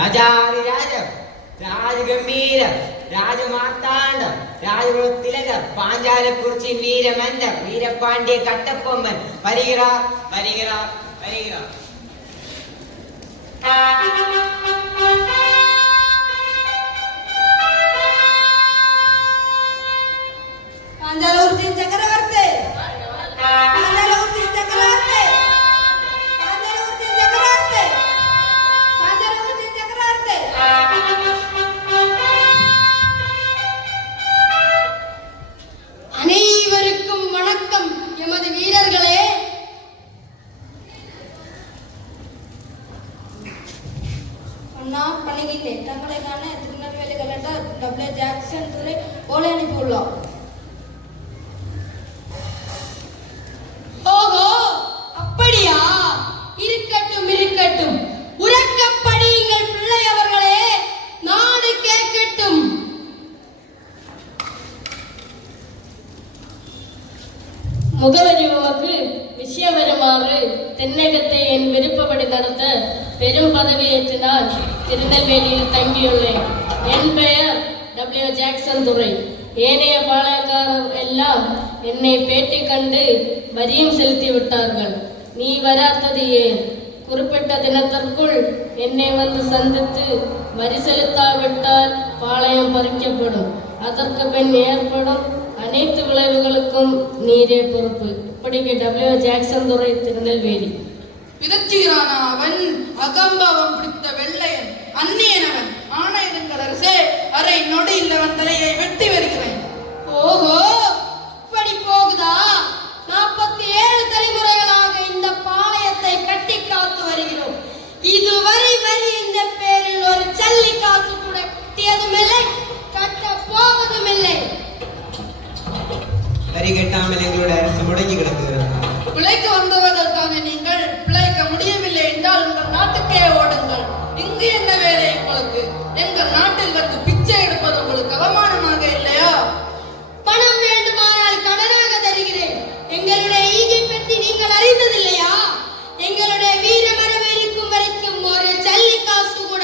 രാജാതിരാജം, രാജഗംഭീരം, രാജമാർത്താണ്ഡം, രാജകുലത്തിലകർ, പാഞ്ചാലക്കുറിച്ചി വീരമന്ദർ, വീരപാണ്ഡ്യ കട്ടപ്പൊമ്മൻ, പരികിറ പരികിറ പരികിറ. പാഞ്ചാലക്കുറിച്ചി ചക്രവർത്തി, പാഞ്ചാലക്കുറിച്ചി ചക്രവർത്തി, പാഞ്ചാലക്കുറിച്ചി ചക്രവർത്തി, പാഞ്ചാലക്കുറിച്ചി ചക്രവർത്തി. அனைவருக்கும் வணக்கம் எமது வீரர்களே. அண்ணா பணிகின்றேன். தங்களை காண திருநெல்வேலி கலெக்டர் டபிள்யூ ஜாக்சன் துறை ஓலை அனுப்பியுள்ளார். ஓஹோ, அப்படியா? இருக்கட்டும் இருக்கட்டும், உறக்கப்படியுங்கள் பிள்ளை அவர்களே, நாடு கேட்கட்டும். முகவரிவுக்கு விஷயம் வருமாறு தென்னகத்தை என் விருப்பப்படி நடத்த பெரும் பதவியேற்றினால் திருநெல்வேலியில் தங்கியுள்ளேன். என் பெயர் டபிள்யூ ஜாக்சன் துரை. ஏனைய பாளையக்காரர் எல்லாம் என்னை பேட்டி கண்டு வரியும் செலுத்தி விட்டார்கள். நீ வராதது ஏன்? குறிப்பிட்ட தினத்திற்குள் என்னை வந்து சந்தித்து வரி செலுத்தாவிட்டால் பாளையம் பறிக்கப்படும். அதற்கு பின் ஏற்படும் அனைத்து விளைவுகளுக்கும் நீரே பொறுப்பு. இப்படிக்கு டபிள்யூ ஜாக்சன் துரை, திருநெல்வேலி. விதச்சுகிறானா அவன்? அகம்பாவம் பிடித்த வெள்ளையன், அந்நியனவன். ஆணையிடுங்கள் அரசே, அரை நொடியில் அவன் தலையை வெட்டி வருகிறேன். ஓஹோ, இப்படி போகுதா? 47 தலைமுறைகளாக இந்த பாளையத்தை கட்டி காத்து வருகிறோம். இதுவரை வரி இந்த பேரில் ஒரு சல்லி காசு கூட கட்டியதும் இல்லை, கட்ட போவதும் இல்லை. வரி கட்டாமல் எங்களுடைய அரசு முடங்கி கிடக்குகிறது. பிழைக்க வந்தவர்கள் நீங்கள் பிழைக்க முடியவில்லை என்றால் உங்கள் நாட்டுக்கே ஓடுங்கள். இங்கு என்ன வேலை உங்களுக்கு? எங்கள் நாட்டில் வந்து பிச்சை எடுப்பது உங்களுக்கு அவமானமாக இல்லையா? பணம் வேண்டுமானால் கடனாக தருகிறேன். எங்களுடைய ஈகை பற்றி நீங்கள் அறிந்ததில்லையா? எங்களுடைய வீர மரபு இருக்கும் வரைக்கும் ஒரு சல்லி காசு கூட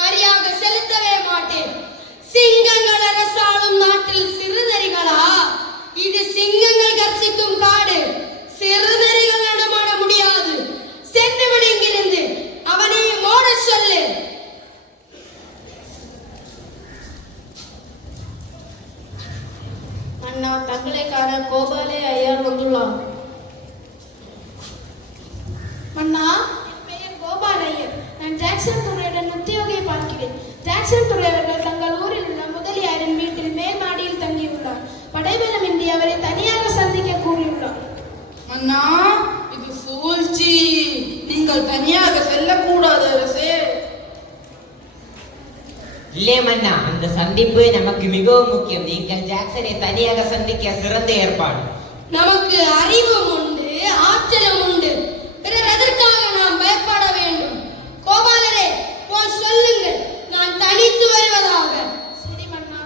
வரியாக செலுத்தவே மாட்டேன். சிங்கங்கள் அரசாளும் நாட்டில் சிறுநரிகளா? இது சிங்கங்கள் கர்ச்சிக்கும் காடு. சிறுநரிகள் நடமாட முடியாது. சென்று விடு இங்கிருந்து. அவனை ஓட சொல்லு. அண்ணா, தங்களை காண கோபாலே ஐயர் வந்துள்ளார். அண்ணா, என் பெயர் கோபால் ஐயர். நான் ஜாக்சன் துறையுடன் உத்தியோகியை பார்க்கிறேன். ஜாக்சன் துறை அவர்கள் தங்கள் ஊரில் உள்ள முதலியாரின் வீட்டில் மேல் மாடியில் தங்கியுள்ளார். படைபலமின்றி அவரை தனியாக சந்திக்க கூறியுள்ளார். அண்ணா, இது சூழ்ச்சி. நீங்கள் தனியாக செல்லக்கூடாது அரசே. இல்லே மன்னா, அந்த சந்திப்பு நமக்கு மிகவும் முக்கியம். நீங்கள் ஜாக்சனை தனியாக சந்திக்க சிறந்த ஏற்பாடு. நமக்கு அறிவும் உண்டு, ஆற்றலும் உண்டு. பிறர் எதற்காக நாம் பயப்பட வேண்டும்? கோபாலரே, போய் சொல்லுங்கள், நான் தனித்து வருவதாக. சரி மன்னா.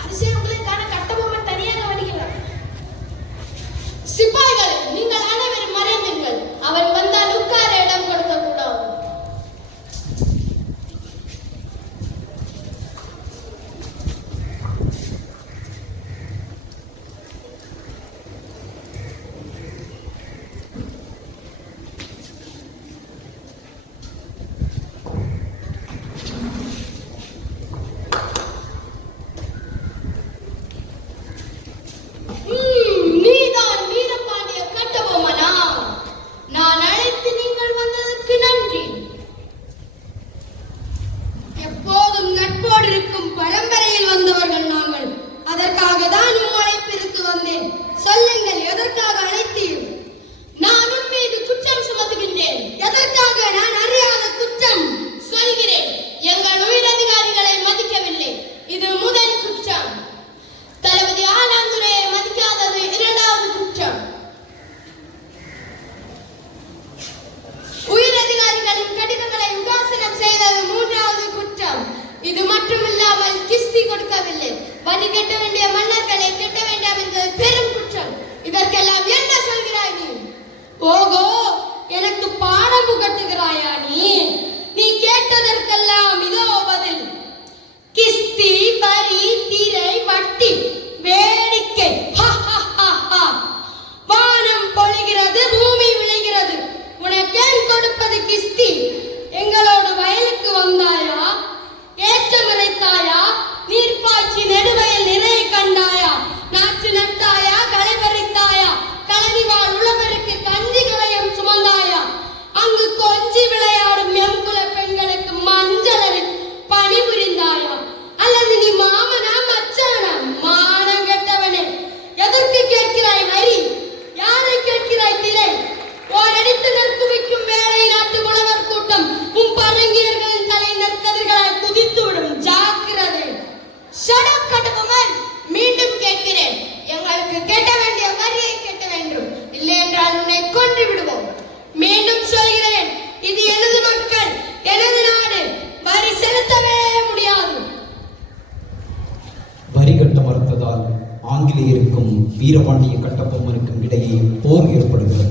அரசே, உங்களை காண கட்டபொம்மன் தனியாக வருகிறார். சிப்பாய்களே, நீங்கள் அனைவரும் மறைந்தீர்கள். அவன் வந்தால் உட்கார இடம் கொடுக்க கூடாது. கெட்ட வேண்டிய மன்னர்களை கெட்ட வேண்டாம் என்பது பெரும் குற்றம். இதற்கெல்லாம் என்ன சொல்கிறாய் நீ? ஓகோ, எனக்கு பாடம் புகட்டுகிறாயா நீ? நீ கேட்டதற்கெல்லாம் இதோ பதில். கிஸ்தி, வரி, திரை, வட்டி, வேடிக்கை. வானம் பொழிகிறது, பூமி விளைகிறது. உனக்கேன் கொடுப்பது கிஸ்தி? எங்களோட வயலுக்கு வந்தாயா? ஏற்றம் இறைத்தாயா? நீர்ப்பாய்ச்சி நெடுவயல் நிறைய கண்டாயா? நாற்று நட்டாயா? களை பறித்தாயா? கழனிவாழ் உழவருக்கு கஞ்சி களையம் சுமந்தாயா? அங்கு கொஞ்சி விளையாடும் எங்குல பெண்களுக்கு மஞ்சளில் பணிபுரிந்தாயா? அல்லது நீ மாமனா மச்சானா? மானம் கெட்டவனே, எதற்கு கேட்கிறாய் வரி? யாரை கேட்கிறாய் திரை? ஓரடித்து நெற்குவிக்கும் வேலை நாட்டு உழவர் கூட்டம் உன் பரங்கியர்களின் தலை நெற்கதிர்களால் குதித்துவிடும். ஜாக்கிரதை. ஷடப் கட்டபொம்மன், மீண்டும் கேட்கிறேன். எங்களுக்கு கெட்ட வேண்டிய வரியை கெட்ட வேண்டும், இல்லை என்றால் உன்னை கொன்று விடுவோம். மீண்டும் சொல்கிறேன், இது எனது மக்கள், எனது நாடு. வரி செலுத்தவே முடியாது. வரி கட்ட மறுத்ததால் ஆங்கிலேயருக்கும் வீரபாண்டிய கட்டபொம்மனுக்கும் இடையே போர் ஏற்படுகிறது.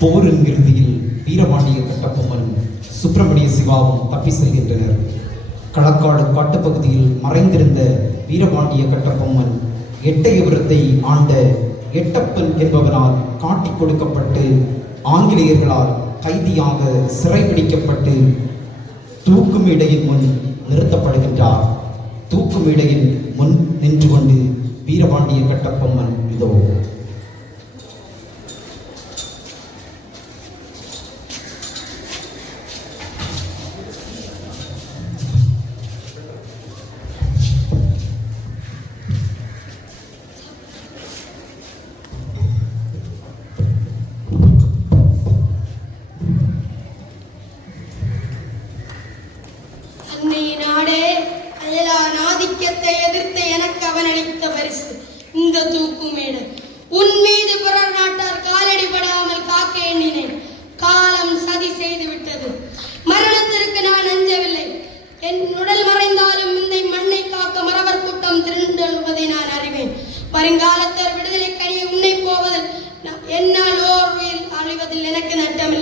போரின் இறுதியில் வீரபாண்டிய கட்டபொம்மன் சுப்பிரமணிய சிவாவும் தப்பி செல்கின்றனர். களக்காடு காட்டுப்பகுதியில் மறைந்திருந்த வீரபாண்டிய கட்டபொம்மன் எட்டயபுரத்தை ஆண்ட எட்டப்பன் என்பவனால் காட்டிக் கொடுக்கப்பட்டு ஆங்கிலேயர்களால் கைதியாக சிறைபிடிக்கப்பட்டு தூக்கு மேடையின் முன் நிறுத்தப்படுகின்றார். தூக்கு மேடையின் முன் நின்று கொண்டு வீரபாண்டிய கட்டபொம்மன் இதோ. எதிர்த்து எனக்கு அவன் அளித்த பரிசு இந்த தூக்குமேடு. உன் மீது புறர் நாட்டார் காலடி படாமல் காக்க எண்ணினேன். காலம் சதி செய்து விட்டது. மரணத்திற்கு நான் அஞ்சவில்லை. என் உடல் மறைந்தாலும் இந்த மண்ணை காக்க மறவர் கூட்டம் திரண்டெழுவதை நான் அறிவேன். வருங்காலத்தில் விடுதலை கனியை உன்னை போவதில் என்னால் ஓர் உயிர் அழிவதில் எனக்கு நட்டமில்லை.